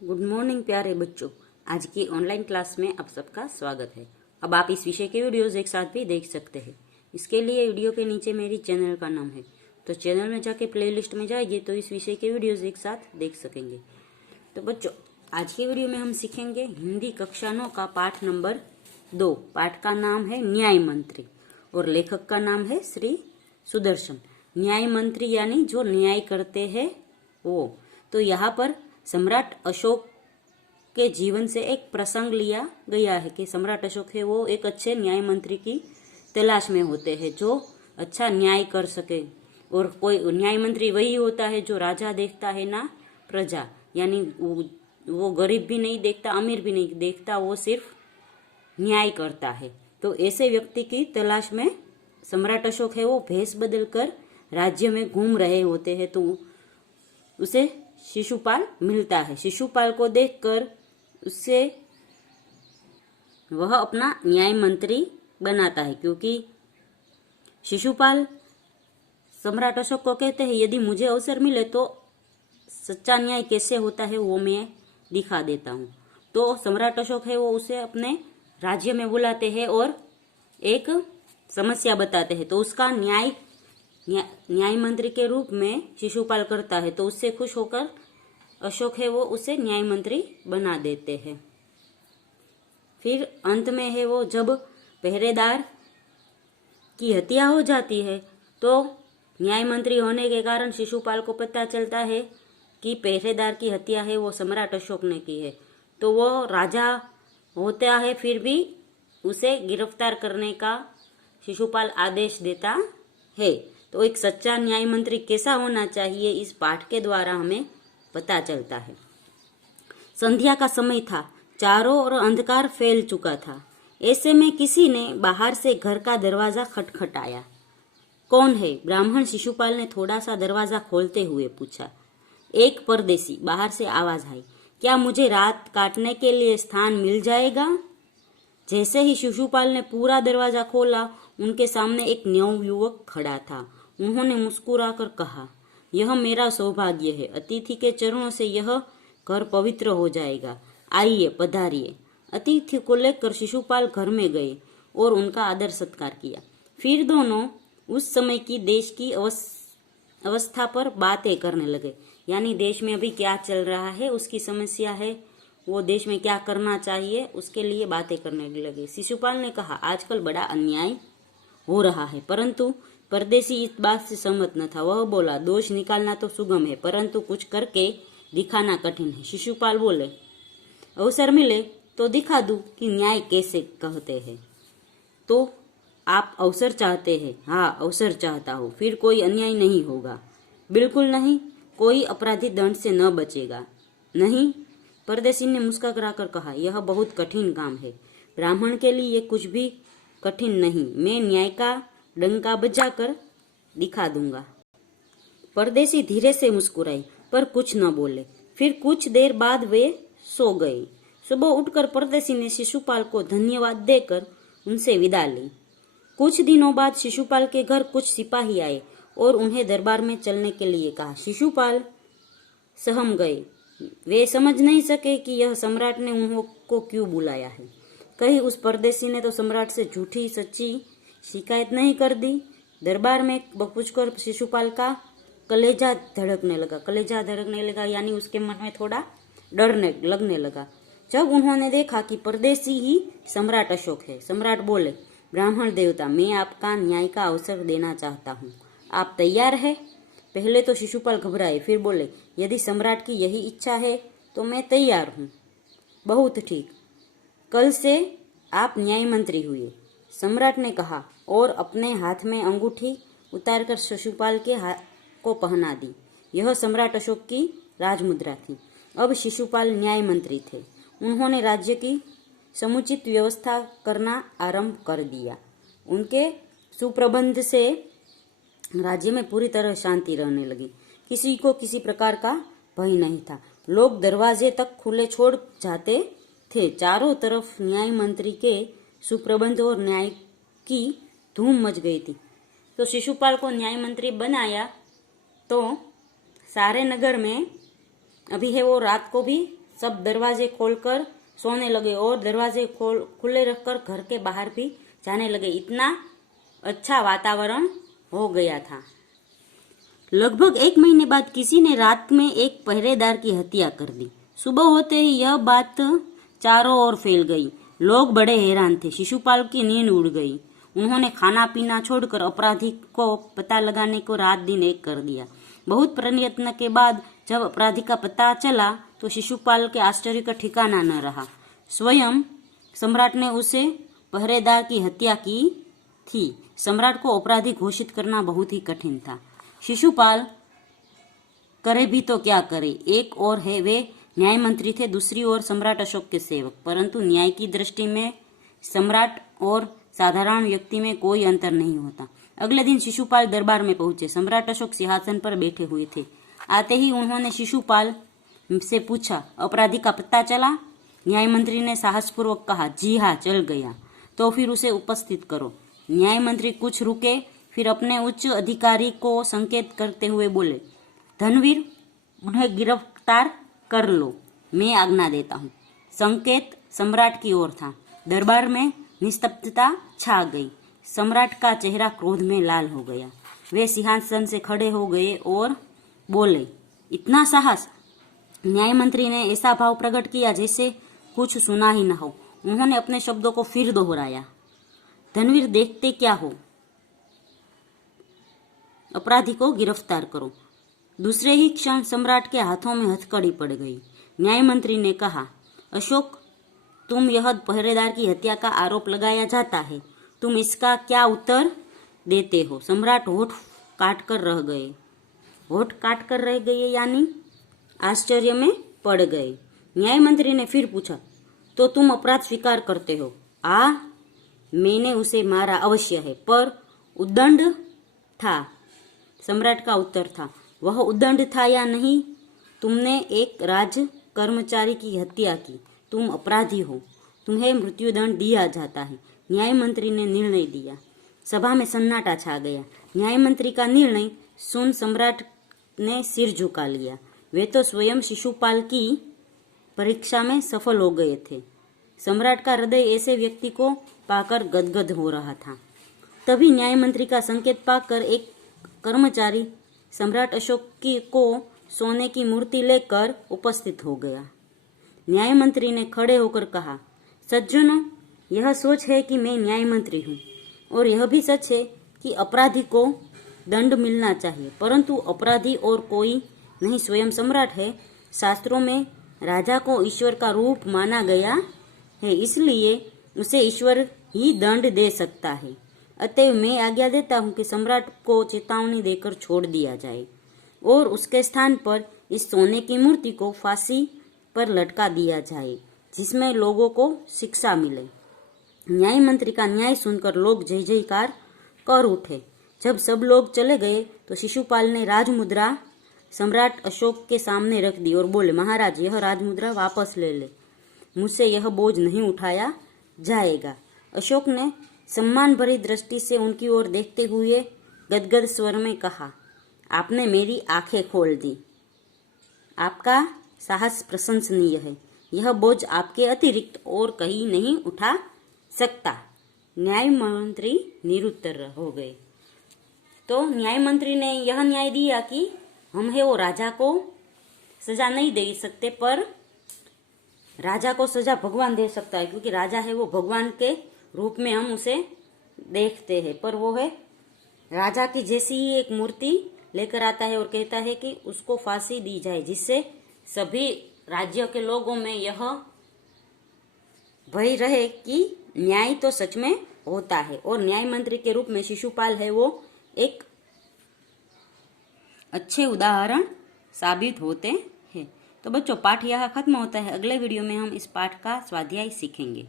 Good morning प्यारे बच्चों। आज की ऑनलाइन क्लास में आप सबका स्वागत है। अब आप इस विषय के वीडियोस एक साथ भी देख सकते हैं। इसके लिए वीडियो के नीचे मेरी चैनल का नाम है, तो चैनल में जाके प्लेलिस्ट में जाइए तो इस विषय के वीडियोस एक साथ देख सकेंगे। तो बच्चों, आज की वीडियो में हम सीखेंगे हिंदी कक्षा 9 का पाठ नंबर 2। पाठ का नाम है न्याय मंत्री और लेखक का नाम है श्री सुदर्शन। न्याय मंत्री यानी जो न्याय करते हैं वो। तो यहाँ पर सम्राट अशोक के जीवन से एक प्रसंग लिया गया है कि सम्राट अशोक है वो एक अच्छे न्याय मंत्री की तलाश में होते हैं जो अच्छा न्याय कर सके। और कोई न्याय मंत्री वही होता है जो राजा देखता है ना प्रजा, यानी वो गरीब भी नहीं देखता, अमीर भी नहीं देखता, वो सिर्फ न्याय करता है। तो ऐसे व्यक्ति की तलाश में सम्राट अशोक है वो भेष बदलकर राज्य में घूम रहे होते हैं। तो उसे शिशुपाल मिलता है। शिशुपाल को देखकर उससे वह अपना न्याय मंत्री बनाता है, क्योंकि शिशुपाल सम्राट अशोक को कहते हैं यदि मुझे अवसर मिले तो सच्चा न्याय कैसे होता है वो मैं दिखा देता हूँ। तो सम्राट अशोक है वो उसे अपने राज्य में बुलाते हैं और एक समस्या बताते हैं। तो उसका न्याय मंत्री के रूप में शिशुपाल करता है। तो उससे खुश होकर अशोक है वो उसे न्याय मंत्री बना देते हैं। फिर अंत में है वो जब पहरेदार की हत्या हो जाती है तो न्याय मंत्री होने के कारण शिशुपाल को पता चलता है कि पहरेदार की हत्या है वो सम्राट अशोक ने की है। तो वो राजा होता है, फिर भी उसे गिरफ्तार करने का शिशुपाल आदेश देता है। तो एक सच्चा न्याय मंत्री कैसा होना चाहिए इस पाठ के द्वारा हमें पता चलता है। संध्या का समय था, चारों ओर अंधकार फैल चुका था। ऐसे में किसी ने बाहर से घर का दरवाजा खटखटाया। कौन है? ब्राह्मण शिशुपाल ने थोड़ा सा दरवाजा खोलते हुए पूछा। एक परदेसी, बाहर से आवाज आई। क्या मुझे रात काटने के लिए स्थान मिल जाएगा? जैसे ही शिशुपाल ने पूरा दरवाजा खोला, उनके सामने एक नवयुवक खड़ा था। उन्होंने मुस्कुराकर कहा, यह मेरा सौभाग्य है। अतिथि के चरणों से यह घर पवित्र हो जाएगा। आइए, पधारिए। अतिथि को लेकर शिशुपाल घर में गए और उनका आदर सत्कार किया। फिर दोनों उस समय की देश की अवस्था पर बातें करने लगे, यानी देश में अभी क्या चल रहा है, उसकी समस्या है, वो देश में क्या करना चाहिए, उसके लिए बातें करने लगे। शिशुपाल ने कहा, आजकल बड़ा अन्याय हो रहा है, परंतु परदेसी इस बात से सहमत न था। वह बोला, दोष निकालना तो सुगम है, परंतु कुछ करके दिखाना कठिन है। शिशुपाल बोले, अवसर मिले तो दिखा दूं कि न्याय कैसे कहते हैं। तो आप अवसर चाहते हैं? हाँ, अवसर चाहता हूँ। फिर कोई अन्याय नहीं होगा? बिल्कुल नहीं। कोई अपराधी दंड से न बचेगा? नहीं। परदेसी ने मुस्कुराकर कहा, यह बहुत कठिन काम है। ब्राह्मण के लिए कुछ भी कठिन नहीं। मैं न्याय का डंका बजाकर दिखा दूंगा। परदेसी धीरे से मुस्कुराए पर कुछ न बोले। फिर कुछ देर बाद वे सो गए। सुबह उठकर परदेसी ने शिशुपाल को धन्यवाद देकर उनसे विदा ली। कुछ दिनों बाद शिशुपाल के घर कुछ सिपाही आए और उन्हें दरबार में चलने के लिए कहा। शिशुपाल सहम गए। वे समझ नहीं सके कि यह सम्राट ने उनको क्यों बुलाया है। कहीं उस परदेसी ने तो सम्राट से झूठी सच्ची शिकायत नहीं कर दी। दरबार में पूछकर शिशुपाल का कलेजा धड़कने लगा, यानी उसके मन में थोड़ा डर लगने लगा। जब उन्होंने देखा कि परदेसी ही सम्राट अशोक है। सम्राट बोले, ब्राह्मण देवता, मैं आपका न्याय का अवसर देना चाहता हूँ। आप तैयार है? पहले तो शिशुपाल घबराए, फिर बोले, यदि सम्राट की यही इच्छा है तो मैं तैयार हूँ। बहुत ठीक, कल से आप न्याय मंत्री हुए, सम्राट ने कहा और अपने हाथ में अंगूठी उतारकर शिशुपाल के हाथ को पहना दी। यह सम्राट अशोक की राजमुद्रा थी। अब शिशुपाल न्याय मंत्री थे। उन्होंने राज्य की समुचित व्यवस्था करना आरंभ कर दिया। उनके सुप्रबंध से राज्य में पूरी तरह शांति रहने लगी। किसी को किसी प्रकार का भय नहीं था। लोग दरवाजे तक खुले छोड़ जाते थे। चारों तरफ न्याय मंत्री के सुप्रबंध और न्याय की धूम मच गई थी। तो शिशुपाल को न्याय मंत्री बनाया तो सारे नगर में अभी है वो रात को भी सब दरवाजे खोलकर सोने लगे और दरवाजे खुले रखकर घर के बाहर भी जाने लगे। इतना अच्छा वातावरण हो गया था। लगभग 1 महीने बाद किसी ने रात में एक पहरेदार की हत्या कर दी। सुबह होते ही यह बात चारों ओर फैल गई। लोग बड़े हैरान थे। शिशुपाल की नींद उड़ गई। उन्होंने खाना पीना छोड़कर अपराधी को पता लगाने को रात दिन एक कर दिया। बहुत प्रयत्न के बाद जब अपराधी का पता चला तो शिशुपाल के आश्चर्य का ठिकाना न रहा। स्वयं सम्राट ने उसे पहरेदार की हत्या की थी। सम्राट को अपराधी घोषित करना बहुत ही कठिन था। शिशुपाल करे भी तो क्या करे। एक और है वे न्याय मंत्री थे, दूसरी ओर सम्राट अशोक के सेवक। परंतु न्याय की दृष्टि में सम्राट और साधारण व्यक्ति में कोई अंतर नहीं होता। अगले दिन शिशुपाल दरबार में पहुंचे। सम्राट अशोक सिंहासन पर बैठे हुए थे। आते ही उन्होंने शिशुपाल से पूछा, अपराधी का पता चला? न्याय मंत्री ने साहसपूर्वक कहा, जी हाँ, चल गया। तो फिर उसे उपस्थित करो। न्याय मंत्री कुछ रुके, फिर अपने उच्च अधिकारी को संकेत करते हुए बोले, धनवीर, उन्हें गिरफ्तार कर लो, मैं आज्ञा देता हूँ। संकेत सम्राट की ओर था। दरबार में निस्तब्धता छा गई। सम्राट का चेहरा क्रोध में लाल हो गया। वे सिंहासन से खड़े हो गए और बोले, इतना साहस? न्याय मंत्री ने ऐसा भाव प्रकट किया जैसे कुछ सुना ही न हो। उन्होंने अपने शब्दों को फिर दोहराया, धनवीर, देखते क्या हो, अपराधी को गिरफ्तार करो। दूसरे ही क्षण सम्राट के हाथों में हथकड़ी पड़ गई। न्याय मंत्री ने कहा, अशोक, तुम यह पहरेदार की हत्या का आरोप लगाया जाता है, तुम इसका क्या उत्तर देते हो? सम्राट होठ काट कर रह गए यानी आश्चर्य में पड़ गए। न्याय मंत्री ने फिर पूछा, तो तुम अपराध स्वीकार करते हो? मैंने उसे मारा अवश्य है, पर उद्दंड था। सम्राट का उत्तर था, वह उद्दंड था या नहीं? तुमने एक राज कर्मचारी की हत्या की, तुम अपराधी हो, तुम्हें मृत्युदंड दिया जाता है। न्याय मंत्री ने निर्णय दिया। सभा में सन्नाटा छा गया। न्याय मंत्री का निर्णय सुन सम्राट ने सिर झुका लिया। वे तो स्वयं शिशुपाल की परीक्षा में सफल हो गए थे। सम्राट का हृदय ऐसे व्यक्ति को पाकर गदगद हो रहा था। तभी न्याय मंत्री का संकेत पाकर एक कर्मचारी सम्राट अशोक को सोने की मूर्ति लेकर उपस्थित हो गया। न्याय मंत्री ने खड़े होकर कहा, सज्जनों, यह सोच है कि मैं न्याय मंत्री हूँ और यह भी सच है कि अपराधी को दंड मिलना चाहिए, परंतु अपराधी और कोई नहीं, स्वयं सम्राट है। शास्त्रों में राजा को ईश्वर का रूप माना गया है, इसलिए उसे ईश्वर ही दंड दे सकता है। अतएव मैं आज्ञा देता हूँ कि सम्राट को चेतावनी देकर छोड़ दिया जाए और उसके स्थान पर इस सोने की मूर्ति को फांसी पर लटका दिया जाए, जिसमें लोगों को शिक्षा मिले। न्याय मंत्री का न्याय सुनकर लोग जय जयकार कर उठे। जब सब लोग चले गए तो शिशुपाल ने राजमुद्रा सम्राट अशोक के सामने रख दी और बोले, महाराज, यह राजमुद्रा वापस ले ले, मुझसे यह बोझ नहीं उठाया जाएगा। अशोक ने सम्मान भरी दृष्टि से उनकी ओर देखते हुए गदगद स्वर में कहा, आपने मेरी आंखें खोल दी। आपका साहस प्रशंसनीय है। यह बोझ आपके अतिरिक्त और कहीं नहीं उठा सकता। न्याय मंत्री निरुत्तर हो गए। तो न्याय मंत्री ने यह न्याय दिया कि हम है वो राजा को सजा नहीं दे सकते, पर राजा को सजा भगवान दे सकता है, क्योंकि राजा है वो भगवान के रूप में हम उसे देखते हैं। पर वो है राजा की जैसी ही एक मूर्ति लेकर आता है और कहता है कि उसको फांसी दी जाए, जिससे सभी राज्यों के लोगों में यह भय रहे कि न्याय तो सच में होता है। और न्याय मंत्री के रूप में शिशुपाल है वो एक अच्छे उदाहरण साबित होते हैं। तो बच्चों, पाठ यहाँ खत्म होता है। अगले वीडियो में हम इस पाठ का स्वाध्याय सीखेंगे।